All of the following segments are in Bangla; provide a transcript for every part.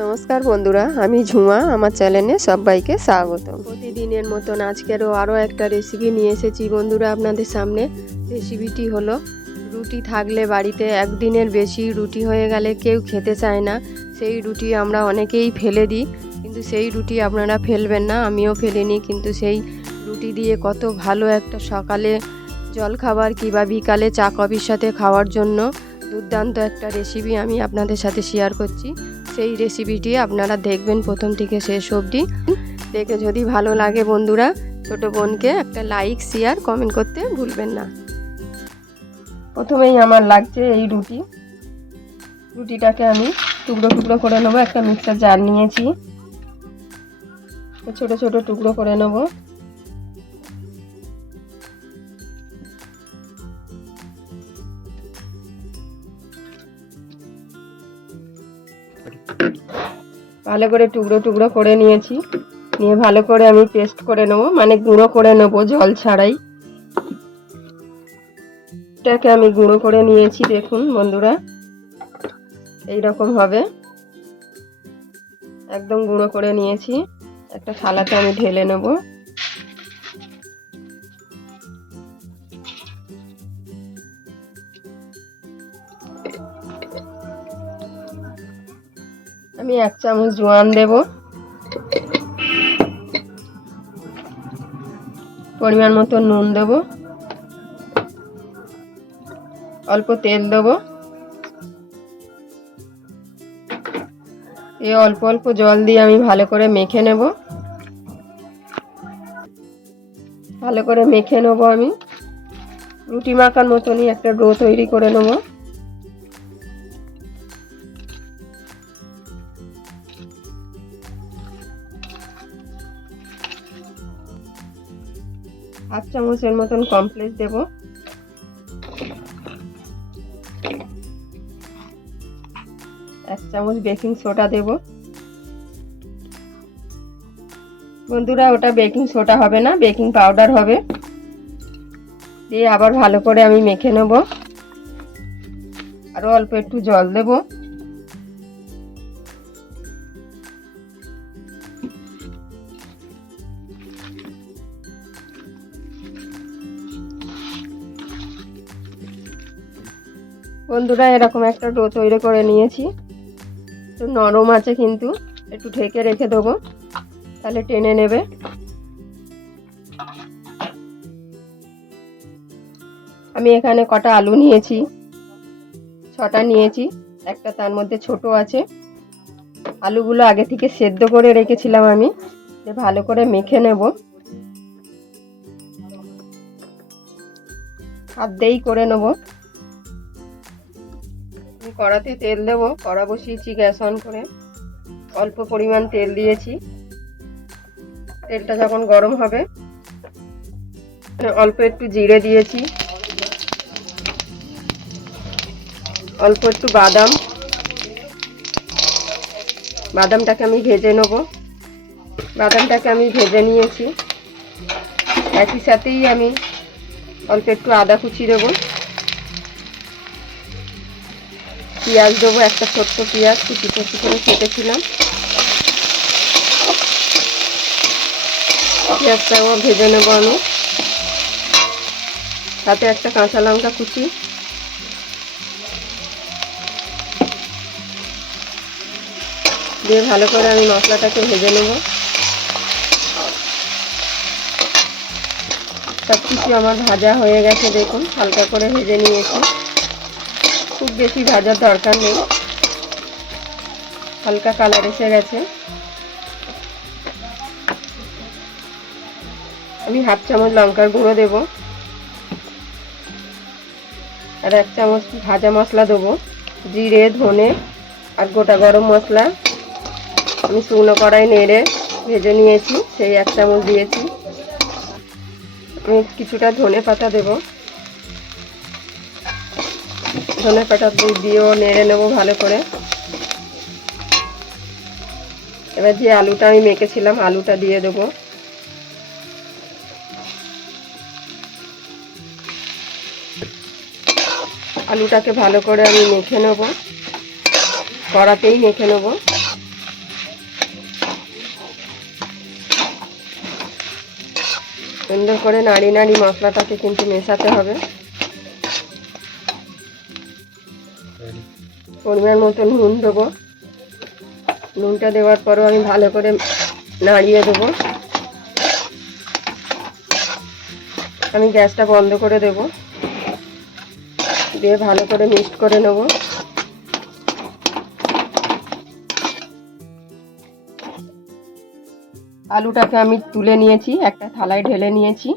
নমস্কার বন্ধুরা, আমি ঝুমা। আমার চ্যানেলে সবাইকে স্বাগত। প্রতিদিনের মতন আজকেরও আরও একটা রেসিপি নিয়ে এসেছি বন্ধুরা আপনাদের সামনে। রেসিপিটি হলো রুটি থাকলে বাড়িতে একদিনের বেশি রুটি হয়ে গেলে কেউ খেতে চায় না। সেই রুটি আমরা অনেকেই ফেলে দিই, কিন্তু সেই রুটি আপনারা ফেলবেন না, আমিও ফেলিনি। কিন্তু সেই রুটি দিয়ে কত ভালো একটা সকালে জলখাবার কিংবা বিকালে চা কফির সাথে খাওয়ার জন্য দুর্দান্ত একটা রেসিপি আমি আপনাদের সাথে শেয়ার করছি। সেই রেসিপিটি আপনারা দেখবেন প্রথম থেকে শেষ অবধি। দেখে যদি ভালো লাগে বন্ধুরা, ছোটো বোনকে একটা লাইক শেয়ার কমেন্ট করতে ভুলবেন না। প্রথমেই আমার লাগছে এই রুটিটাকে আমি টুকরো টুকরো করে নেবো। একটা মিক্সার জার নিয়েছি, ছোট ছোট টুকরো করে নেব। ভালো করে টুকরো টুকরো করে নিয়েছি, নিয়ে ভালো করে আমি পেস্ট করে নেবো, মানে গুঁড়ো করে নেবো জল ছাড়াই। এটাকে আমি গুঁড়ো করে নিয়েছি, দেখুন বন্ধুরা এই রকম হবে, একদম গুঁড়ো করে নিয়েছি। একটা থালাতে আমি ঢেলে নেব। আমি 1 চামচ জোয়ান দেব, পরিমাণ মতো নুন দেব, অল্প তেল দেব, এই অল্প অল্প জল দিয়ে আমি ভালো করে মেখে নেব। ভালো করে মেখে নেব। আমি রুটি মাখার মতনই একটা ডো তৈরি করে নেব। হাফ চামচের মতন কমপ্লেক্স দেব, 1 চামচ বেকিং সোডা দেব। বন্ধুরা ওটা বেকিং সোডা হবে না, বেকিং পাউডার হবে। দিয়ে আবার ভালো করে আমি মেখে নেব। আরও অল্প একটু জল দেব। বন্ধুরা এরকম একটা ডো তৈরি করে নিয়েছি, একটু নরম আছে কিন্তু একটু ঢেকে রেখে দেবো, তাহলে টেনে নেবে। আমি এখানে কটা আলু নিয়েছি, 6টা নিয়েছি, একটা তার মধ্যে ছোট আছে। আলুগুলো আগে থেকে সেদ্ধ করে রেখেছিলাম আমি, ভালো করে মেখে নেব। হাত দিয়েই করে নেব। কড়াতে তেল দেবো, কড়া বসিয়েছি গ্যাস অন করে, অল্প পরিমাণ তেল দিয়েছি। তেলটা যখন গরম হবে অল্প একটু জিরে দিয়েছি, অল্প একটু বাদামটাকে আমি ভেজে নেব। বাদামটাকে আমি ভেজে নিয়েছি। একই সাথেই আমি অল্প একটু আদা কুচি দেবো, পেঁয়াজ দেবো, একটা ছোট্ট পেঁয়াজ কুচি কুচি করে কেটেছিলাম। পেঁয়াজটাও ভেজে নেব আমি, তাতে একটা কাঁচা লঙ্কা কুচি, দিয়ে ভালো করে আমি মশলাটাকে ভেজে নেব। সব কিছু আমার ভাজা হয়ে গেছে, দেখুন হালকা করে ভেজে নিয়েছি। খুব বেশি ভাজার দরকার নেই, হালকা কালার এসে গেছে। আমি হাফ চামচ লঙ্কার গুঁড়ো দেব, আর 1 চামচ ভাজা মশলা দেবো, জিরে ধনে আর গোটা গরম মশলা আমি শুকনো কড়াই নেড়ে ভেজে নিয়েছি, সেই 1 চামচ দিয়েছি। আমি কিছুটা ধনে পাতা দেব, ধনে পাতা দিয়েও নেড়ে নেব ভালো করে। এবার যে আলুটা আমি মেখেছিলাম আলুটা দিয়ে দেবো। আলুটাকে ভালো করে আমি মেখে নেব, কড়াতেই মেখে নেব। সুন্দর করে নাড়িয়ে নাড়িয়ে মশলাটাকে কিন্তু মেশাতে হবে। পরিমাণ মতো নুন দেবো। নুনটা দেওয়ার পরও আমি ভালো করে নাড়িয়ে দেবো। আমি গ্যাসটা বন্ধ করে দেব, দিয়ে ভালো করে মিক্স করে নেব। আলুটাকে আমি তুলে নিয়েছি, একটা থালায় ঢেলে নিয়েছি।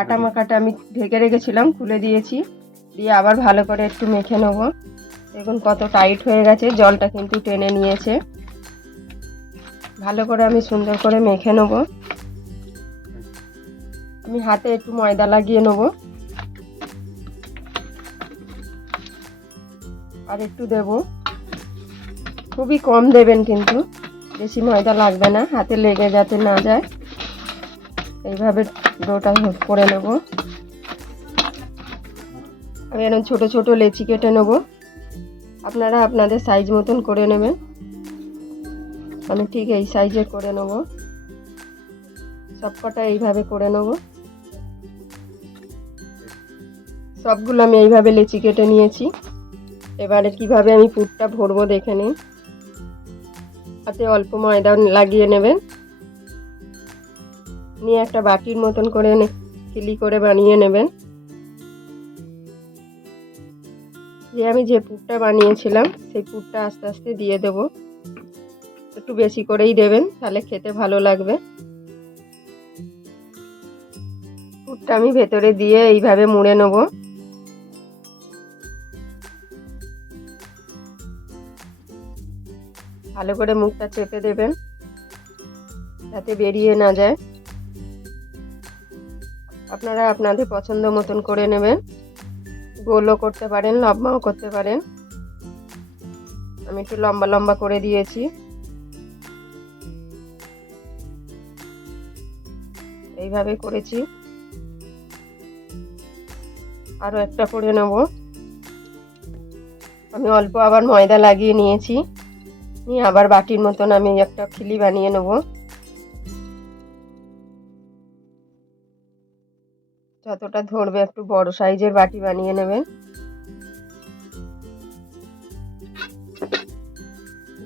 আটা মাখাটা আমি ঢেকে রেখেছিলাম, খুলে দিয়েছি, দিয়ে আবার ভালো করে একটু মেখে নেব। দেখুন কত টাইট হয়ে গেছে, জলটা কিন্তু টেনে নিয়েছে। ভালো করে আমি সুন্দর করে মেখে নেব। আমি হাতে একটু ময়দা লাগিয়ে নেব, আর একটু দেব। খুবই কম দেবেন, কিন্তু বেশি ময়দা লাগবে না, হাতে লেগে যাতে না যায়। এইভাবে ডোটা করে নেব। আমি এরকম ছোট ছোট লেচি কেটে নেব। আপনারা আপনাদের সাইজ মতন করে নেবেন। আমি ঠিক এই সাইজে করে নেব। সবকটা এইভাবে করে নেব। সবগুলো আমি এইভাবে লেচি কেটে নিয়েছি। এবারে কিভাবে আমি পুরটা ভরবো দেখে নিন। হাতে অল্প ময়দা লাগিয়ে নেবেন, নিয়ে একটা বাটির মতন করে চিলি করে বানিয়ে নেবেন। আমি যে পুরটা বানিয়েছিলাম সেই পুরটা আস্তে আস্তে দিয়ে দেব। একটু বেশি করেই দেবেন, তাহলে খেতে ভালো লাগবে। পুরটা আমি ভেতরে দিয়ে এইভাবে মুড়ে নেব। ভালো করে মুখটা চেপে দেবেন, যাতে বেরিয়ে না যায়। আপনারা আপনাদের পছন্দ মতন করে নেবেন। গোলও করতে পারেন, লম্বাও করতে পারেন। আমি একটু লম্বা লম্বা করে দিয়েছি। এইভাবে করেছি। আরো একটা করে নেব। আমি অল্প আবার ময়দা লাগিয়ে নিয়েছি, নিয়ে আবার বাটির মতন আমি একটা খিলি বানিয়ে নেব। যতটা ধরবে একটু বড় সাইজের বাটি বানিয়ে নেবেন।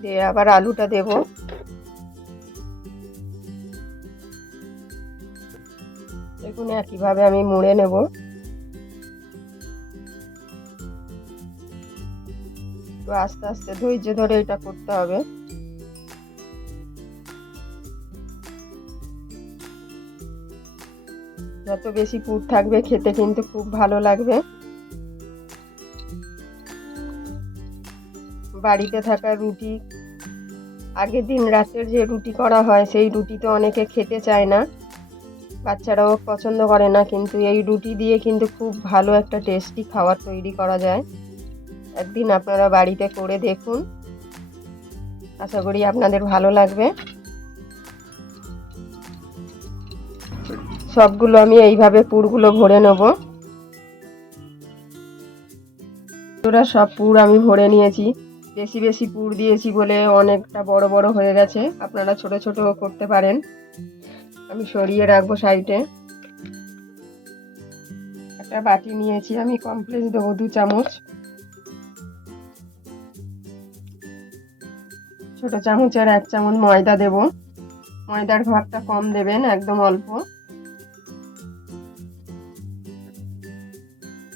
দিয়ে আবার আলুটা দেব। দেখুন একইভাবে আমি মুড়ে নেব। তো আস্তে আস্তে ধৈর্য ধরে এটা করতে হবে। যত বেশি পুর থাকবে খেতে কিন্তু খুব ভালো লাগবে। বাড়িতে থাকা রুটি, আগের দিন রাতের যে রুটি করা হয় সেই রুটি তো অনেকে খেতে চায় না, বাচ্চারাও পছন্দ করে না, কিন্তু এই রুটি দিয়ে কিন্তু খুব ভালো একটা টেস্টি খাবার তৈরি করা যায়। একদিন আপনারা বাড়িতে করে দেখুন, আশা করি আপনাদের ভালো লাগবে। সবগুলো আমি এইভাবে পুরগুলো ভরে নেব। সব পুর আমি ভরে নিয়েছি। বেশি বেশি পুর দিয়েছি বলে অনেকটা বড় বড় হয়ে গেছে, আপনারা ছোট ছোট করতে পারেন। আমি সরিয়ে রাখবো সাইডে। একটা বাটি নিয়েছি, আমি কমপ্লেক্স দেবো 2 চামচ। ছোট চামচের 1 চামচ ময়দা দেব। ময়দার ভাগটা কম দেবেন, একদম অল্প।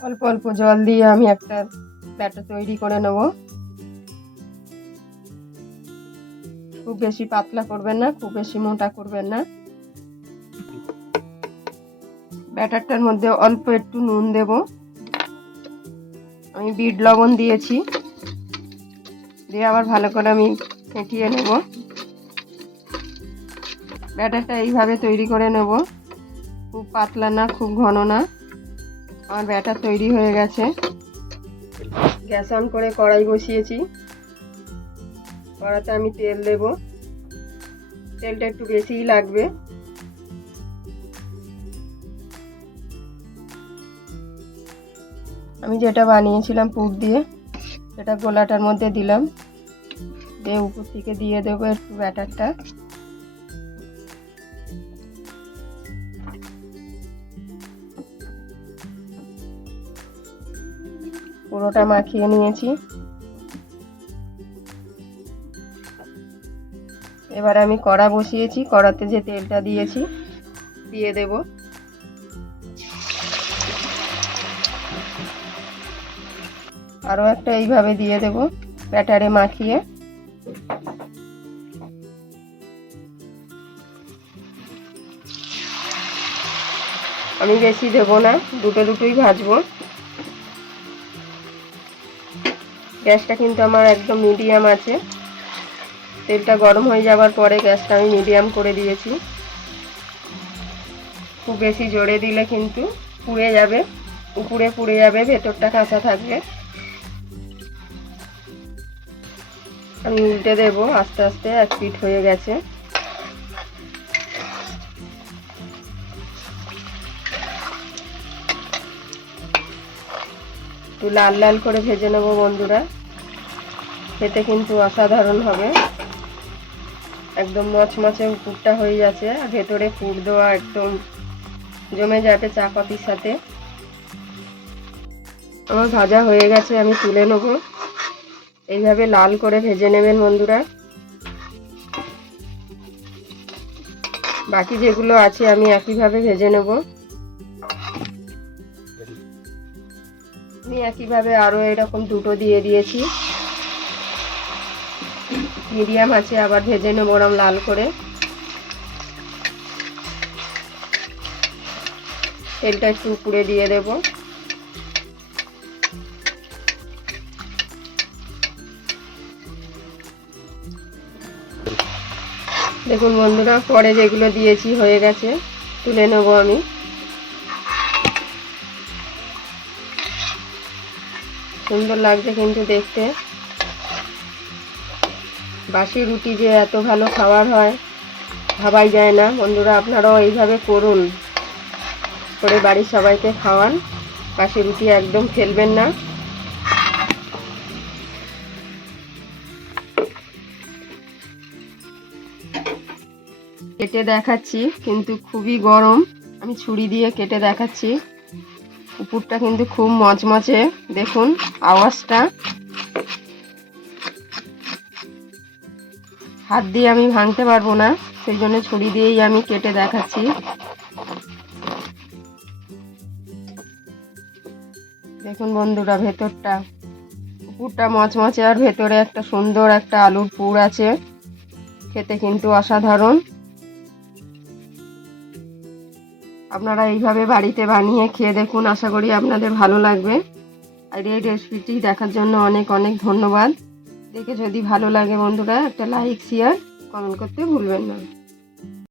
অল্প অল্প জল দিয়ে আমি একটা ব্যাটার তৈরি করে নেব। খুব বেশি পাতলা করবেন না, খুব বেশি মোটা করবেন না। ব্যাটারটার মধ্যে অল্প একটু নুন দেব। আমি বিট লবণ দিয়েছি, দিয়ে আবার ভালো করে আমি ফেটিয়ে নেব। ব্যাটারটা এইভাবে তৈরি করে নেব, খুব পাতলা না, খুব ঘন না। আমার ব্যাটার তৈরি হয়ে গেছে। গ্যাস অন করে কড়াই বসিয়েছি। কড়াতে আমি তেল দেব। তেলটা একটু বেশিই লাগবে। আমি যেটা বানিয়েছিলাম পুর দিয়ে, সেটা গোলাটার মধ্যে দিলাম, দিয়ে উপর থেকে দিয়ে দেবো একটু ব্যাটারটা। পুরোটা মাখিয়ে নিয়েছি। এবার আমি কড়া বসিয়েছি, কড়াতে যে তেলটা দিয়েছি দিয়ে দেব। আরও একটা এইভাবে দিয়ে দেব ব্যাটারে মাখিয়ে। আমি বেশি দেব না, দুটোই ভাজবো। গ্যাসটা কিন্তু আমার একদম মিডিয়াম আছে। তেলটা গরম হয়ে যাওয়ার পরে গ্যাসটা আমি মিডিয়াম করে দিয়েছি। খুব বেশি জোরে দিলে কিন্তু পুড়ে যাবে, উপরে পুড়ে যাবে, ভেতরটা কাঁচা থাকবে। আমি উল্টে দেবো আস্তে আস্তে। এক পিঠ হয়ে গেছে। একটু লাল লাল করে ভেজে নেবো বন্ধুরা, খেতে কিন্তু অসাধারণ হবে। একদম মচমচে উপরটা হয়ে যাচ্ছে আর ভেতরে পুর দেওয়া একদম জমে যাবে চা কফির সাথে। আমার ভাজা হয়ে গেছে, আমি তুলে নেব। এইভাবে লাল করে ভেজে নেবেন বন্ধুরা। বাকি যেগুলো আছে আমি একইভাবে ভেজে নেব। আমি একইভাবে আরও এরকম দুটো দিয়ে দিয়েছি। মিডিয়াম আছে আবার ভেজে নেব ওরম লাল করে। তেলটা একটু উপরে দিয়ে দেব। দেখুন বন্ধুরা, পরে যেগুলো দিয়েছি হয়ে গেছে, তুলে নেব আমি। সুন্দর লাগছে কিন্তু দেখতে। বাসি রুটি যে এত ভালো খাবার হয় ভাবাই যায় না বন্ধুরা। আপনারাও এইভাবে করুন, করে বাড়ির সবাইকে খাওয়ান। বাসি রুটি একদম ফেলবেন না। কেটে দেখাচ্ছি, কিন্তু খুবই গরম। আমি ছুরি দিয়ে কেটে দেখাচ্ছি। উপরটা কিন্তু খুব মচমচে, দেখুন আওয়াজটা। হাত দিয়ে আমি ভাঙতে পারবো না, সেই জন্য ছুরি দিয়েই আমি কেটে দেখাচ্ছি। দেখুন বন্ধুরা, ভেতরটা উপরটা মচমচে আর ভেতরে একটা সুন্দর একটা আলুর পুর আছে। খেতে কিন্তু অসাধারণ। আপনারা এইভাবে বাড়িতে বানিয়ে খেয়ে দেখুন, আশা করি আপনাদের ভালো লাগবে। আর এই রেসিপিটি দেখার জন্য অনেক অনেক ধন্যবাদ। দেখে যদি ভালো লাগে বন্ধুরা একটা লাইক, শেয়ার, কমেন্ট করতে ভুলবেন না।